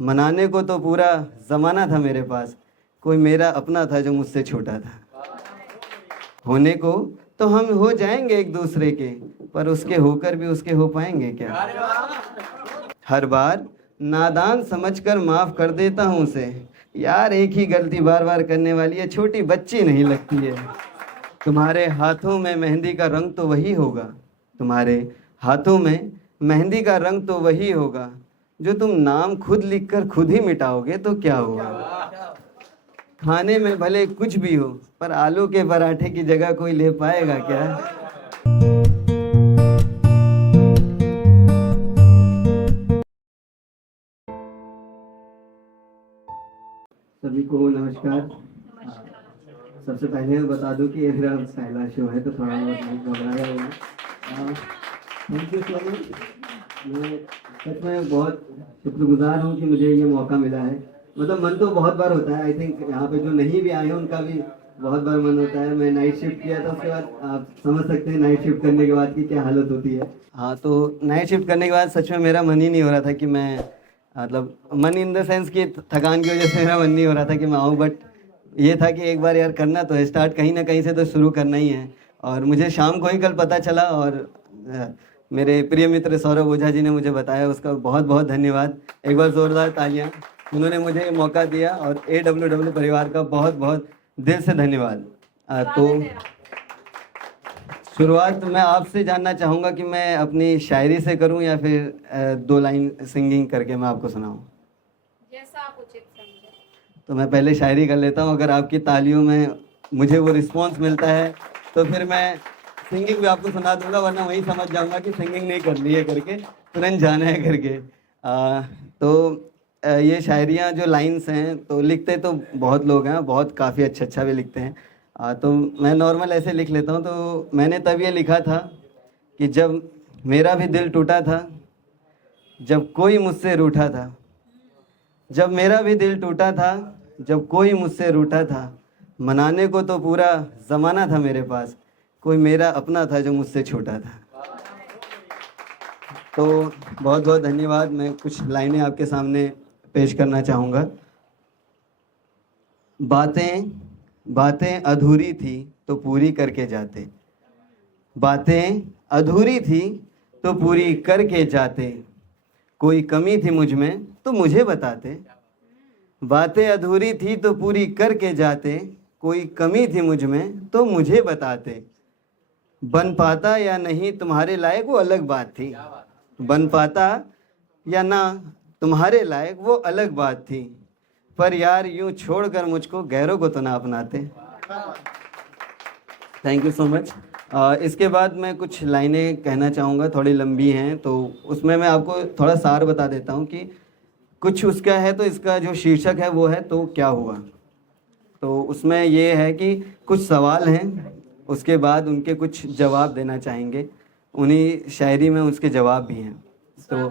मनाने को तो पूरा ज़माना था मेरे पास, कोई मेरा अपना था जो मुझसे छोटा था। होने को तो हम हो जाएंगे एक दूसरे के, पर उसके होकर भी उसके हो पाएंगे क्या? हर बार नादान समझकर माफ़ कर देता हूँ उसे। यार एक ही गलती बार बार करने वाली है, छोटी बच्ची नहीं लगती है। तुम्हारे हाथों में मेहंदी का रंग तो वही होगा, तुम्हारे हाथों में मेहंदी का रंग तो वही होगा, जो तुम नाम खुद लिखकर खुद ही मिटाओगे तो क्या होगा? खाने में भले कुछ भी हो, पर आलू के पराठे की जगह कोई ले पाएगा क्या? सभी को नमस्कार। सबसे पहले मैं बता दूं कि ये मेरा पहला शो है, तो थोड़ा बहुत नहीं घबराया हूँ। Thank you so much. मैं सच में बहुत शुक्रगुजार हूँ कि मुझे ये मौका मिला है। मतलब मन तो बहुत बार होता है, आई थिंक यहाँ पे जो नहीं भी आए हैं उनका भी बहुत बार मन होता है। मैं नाइट शिफ्ट किया था, उसके बाद आप समझ सकते हैं नाइट शिफ्ट करने के बाद की क्या हालत होती है। हाँ, तो नाइट शिफ्ट करने के बाद सच में मेरा मन ही नहीं हो रहा था कि मैं, मतलब मन इन द सेंस कि थकान की वजह से मेरा मन नहीं हो रहा था कि मैं आऊँ, बट ये था कि एक बार यार करना तो है, स्टार्ट कहीं ना कहीं से तो शुरू करना ही है। और मुझे शाम को ही कल पता चला, और मेरे प्रिय मित्र सौरभ ओझा जी ने मुझे बताया, उसका बहुत बहुत धन्यवाद। एक बार ज़ोरदार तालियां, उन्होंने मुझे ये मौका दिया, और AWW परिवार का बहुत बहुत दिल से धन्यवाद। तो शुरुआत मैं आपसे जानना चाहूँगा कि मैं अपनी शायरी से करूँ या फिर 2 लाइन सिंगिंग करके मैं आपको सुनाऊँ? जैसा आप उचित समझे। तो मैं पहले शायरी कर लेता हूँ, अगर आपकी तालियों में मुझे वो रिस्पॉन्स मिलता है तो फिर मैं सिंगिंग भी आपको सुना दूंगा, वरना वही समझ जाऊंगा कि सिंगिंग नहीं कर ली है करके, तुरंत जाना है करके। ये शायरियाँ जो लाइंस हैं, तो लिखते तो बहुत लोग हैं, बहुत काफ़ी अच्छा भी लिखते हैं। तो मैं नॉर्मल ऐसे लिख लेता हूँ। तो मैंने तब ये लिखा था कि जब मेरा भी दिल टूटा था, जब कोई मुझसे रूठा था, जब मेरा भी दिल टूटा था, जब कोई मुझसे रूठा था, मनाने को तो पूरा ज़माना था मेरे पास, कोई मेरा अपना था जो मुझसे छोटा था। तो बहुत बहुत धन्यवाद। मैं कुछ लाइनें आपके सामने पेश करना चाहूँगा। बातें बातें अधूरी थी तो पूरी करके जाते, बातें अधूरी थी तो पूरी करके जाते, कोई कमी थी मुझ में तो मुझे बताते। बातें अधूरी थी तो पूरी करके जाते, कोई कमी थी मुझ में तो मुझे बताते। बन पाता या नहीं तुम्हारे लायक वो अलग बात थी, बन पाता या ना तुम्हारे लायक वो अलग बात थी, पर यार यूं छोड़कर मुझको गैरों को तो ना अपनाते। Thank you so much. इसके बाद मैं कुछ लाइनें कहना चाहूँगा, थोड़ी लंबी हैं, तो उसमें मैं आपको थोड़ा सार बता देता हूँ कि कुछ उसका है, तो इसका जो शीर्षक है वो है तो क्या हुआ। तो उसमें ये है कि कुछ सवाल हैं, उसके बाद उनके कुछ जवाब देना चाहेंगे, उन्हीं शायरी में उसके जवाब भी हैं। तो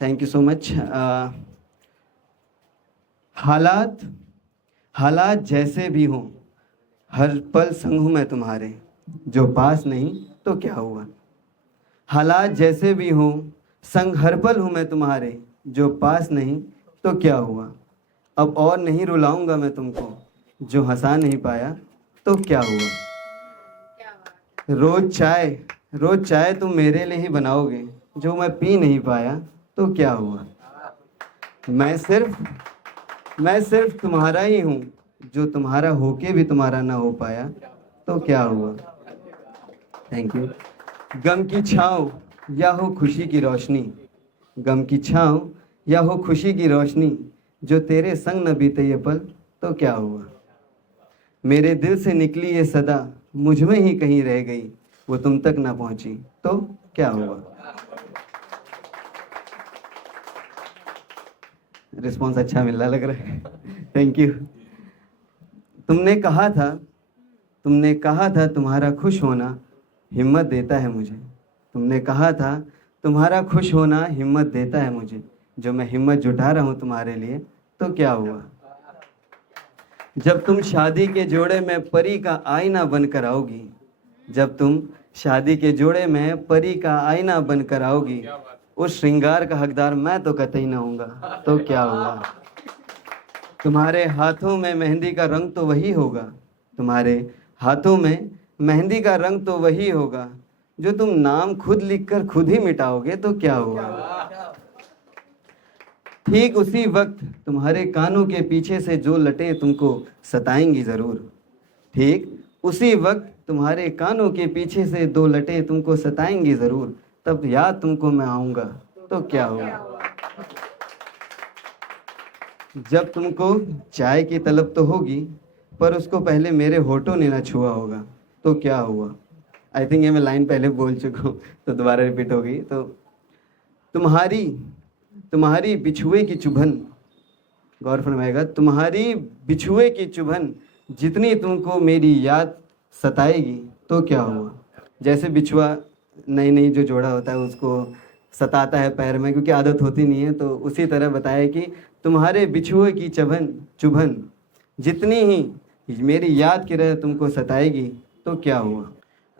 थैंक यू सो मच। हालात हालात जैसे भी हों, हर पल संग हूँ मैं तुम्हारे, जो पास नहीं तो क्या हुआ। हालात जैसे भी हों, संग हर पल हूँ मैं तुम्हारे, जो पास नहीं तो क्या हुआ। अब और नहीं रुलाऊंगा मैं तुमको, जो हंसा नहीं पाया तो क्या हुआ। रोज चाय तुम मेरे लिए ही बनाओगे, जो मैं पी नहीं पाया तो क्या हुआ। मैं सिर्फ तुम्हारा ही हूँ, जो तुम्हारा होके भी तुम्हारा ना हो पाया तो क्या हुआ। Thank you. गम की छाँव या हो खुशी की रोशनी, गम की छाँव या हो खुशी की रोशनी, जो तेरे संग न बीते ये पल तो क्या हुआ। मेरे दिल से निकली ये सदा मुझ में ही कहीं रह गई, वो तुम तक ना पहुंची तो क्या हुआ। रिस्पॉन्स अच्छा मिल रहा लग रहा है। Thank you. तुमने कहा था तुम्हारा खुश होना हिम्मत देता है मुझे, तुमने कहा था तुम्हारा खुश होना हिम्मत देता है मुझे, जो मैं हिम्मत जुटा रहा हूँ तुम्हारे लिए तो क्या हुआ। जब तुम शादी के जोड़े में परी का आईना बनकर आओगी, जब तुम शादी के जोड़े में परी का आईना बनकर आओगी, उस श्रृंगार का हकदार मैं तो कतई ना होऊंगा, तो क्या हुआ। तुम्हारे हाथों में मेहंदी का रंग तो वही होगा, तुम्हारे हाथों में मेहंदी का रंग तो वही होगा, जो तुम नाम खुद लिखकर खुद ही मिटाओगे, तो क्या हुआ। ठीक उसी वक्त तुम्हारे कानों के पीछे से जो लटें तुमको सताएंगी ज़रूर, ठीक उसी वक्त तुम्हारे कानों के पीछे से दो लटें तुमको सताएंगी ज़रूर, तब याद तुमको मैं आऊँगा, तो क्या हुआ। जब तुमको चाय की तलब तो होगी, पर उसको पहले मेरे होठों ने ना छुआ होगा, तो क्या हुआ। आई थिंक ये मैं लाइन पहले बोल चुका हूँ, तो दोबारा रिपीट होगी। तो तुम्हारी बिछुए की चुभन, गौर फरमाएगा, तुम्हारी बिछुए की चुभन जितनी तुमको मेरी याद सताएगी, तो क्या हुआ। जैसे बिछुआ नई जो जोड़ा होता है उसको सताता है पैर में, क्योंकि आदत होती नहीं है, तो उसी तरह बताया कि तुम्हारे बिछुए की चुभन जितनी ही मेरी याद की तरह तुमको सताएगी, तो क्या हुआ।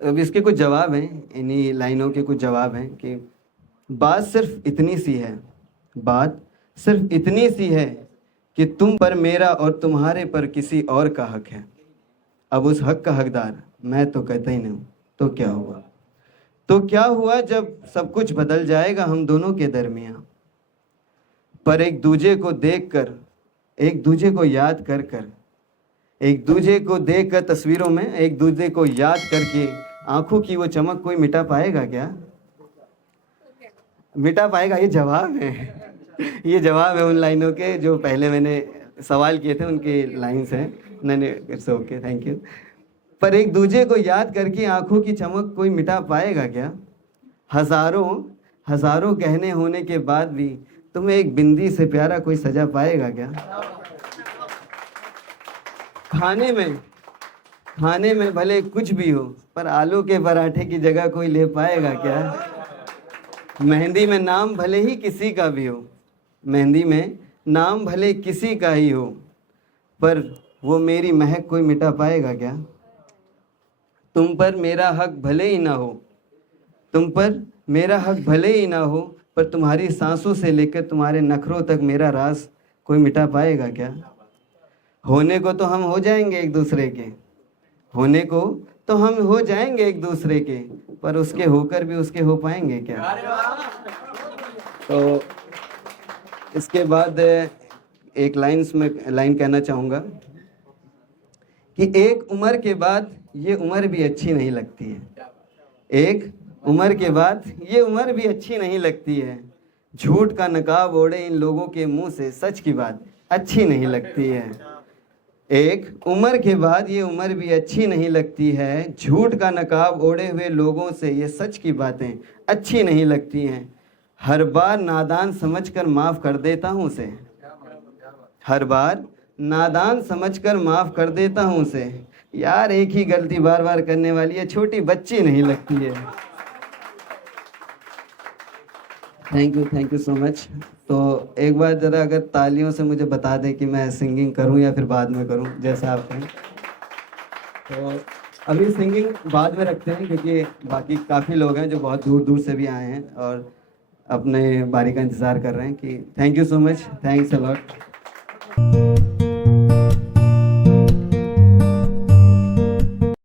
अब इसके कुछ जवाब हैं, इन्हीं लाइनों के कुछ जवाब हैं कि बात सिर्फ इतनी सी है, बात सिर्फ इतनी सी है कि तुम पर मेरा और तुम्हारे पर किसी और का हक है। अब उस हक का हकदार मैं तो कहता ही नहीं हूँ, तो क्या हुआ। तो क्या हुआ जब सब कुछ बदल जाएगा हम दोनों के दरमियाँ, पर एक दूजे को देखकर, एक दूजे को याद कर कर, एक दूजे को देखकर तस्वीरों में एक दूजे को याद करके आंखों की वो चमक कोई मिटा पाएगा क्या। मिटा पाएगा, ये जवाब है। ये जवाब है उन लाइनों के जो पहले मैंने सवाल किए थे, उनके लाइन्स हैं। नहीं, इट्स ओके, थैंक यू। पर एक दूजे को याद करके आंखों की चमक कोई मिटा पाएगा क्या। हजारों गहने होने के बाद भी तुम्हें एक बिंदी से प्यारा कोई सजा पाएगा क्या। खाने में भले कुछ भी हो, पर आलू के पराठे की जगह कोई ले पाएगा क्या। मेहंदी में नाम भले ही किसी का भी हो, मेहंदी में नाम भले किसी का ही हो, पर वो मेरी महक कोई मिटा पाएगा क्या। तुम पर मेरा हक भले ही ना हो, तुम पर मेरा हक भले ही ना हो, पर तुम्हारी सांसों से लेकर तुम्हारे नखरों तक मेरा राज कोई मिटा पाएगा क्या। होने को तो हम हो जाएंगे एक दूसरे के, होने को तो हम हो जाएंगे एक दूसरे के, पर उसके होकर भी उसके हो पाएंगे क्या। तो इसके बाद एक लाइन कहना चाहूँगा कि एक उम्र के बाद ये उम्र भी अच्छी नहीं लगती है। एक उम्र के बाद ये उम्र भी अच्छी नहीं लगती है। झूठ का नकाब ओढ़े इन लोगों के मुंह से सच की बात अच्छी नहीं लगती है। एक उम्र के बाद ये उम्र भी अच्छी नहीं लगती है। झूठ का नकाब ओढ़े हुए लोगों से ये सच की बातें अच्छी नहीं लगती हैं। हर बार नादान समझकर माफ़ कर देता हूँ उसे, हर बार नादान समझकर माफ़ कर देता हूँ उसे। यार एक ही गलती बार बार करने वाली है, छोटी बच्ची नहीं लगती है। Thank you so much. तो एक बार ज़रा अगर तालियों से मुझे बता दें कि मैं सिंगिंग करूं या फिर बाद में करूं, जैसा आप कहें। तो अभी सिंगिंग बाद में रखते हैं, क्योंकि बाकी काफ़ी लोग हैं जो बहुत दूर दूर से भी आए हैं और अपने बारी का इंतज़ार कर रहे हैं। कि thank you so much, thanks a lot.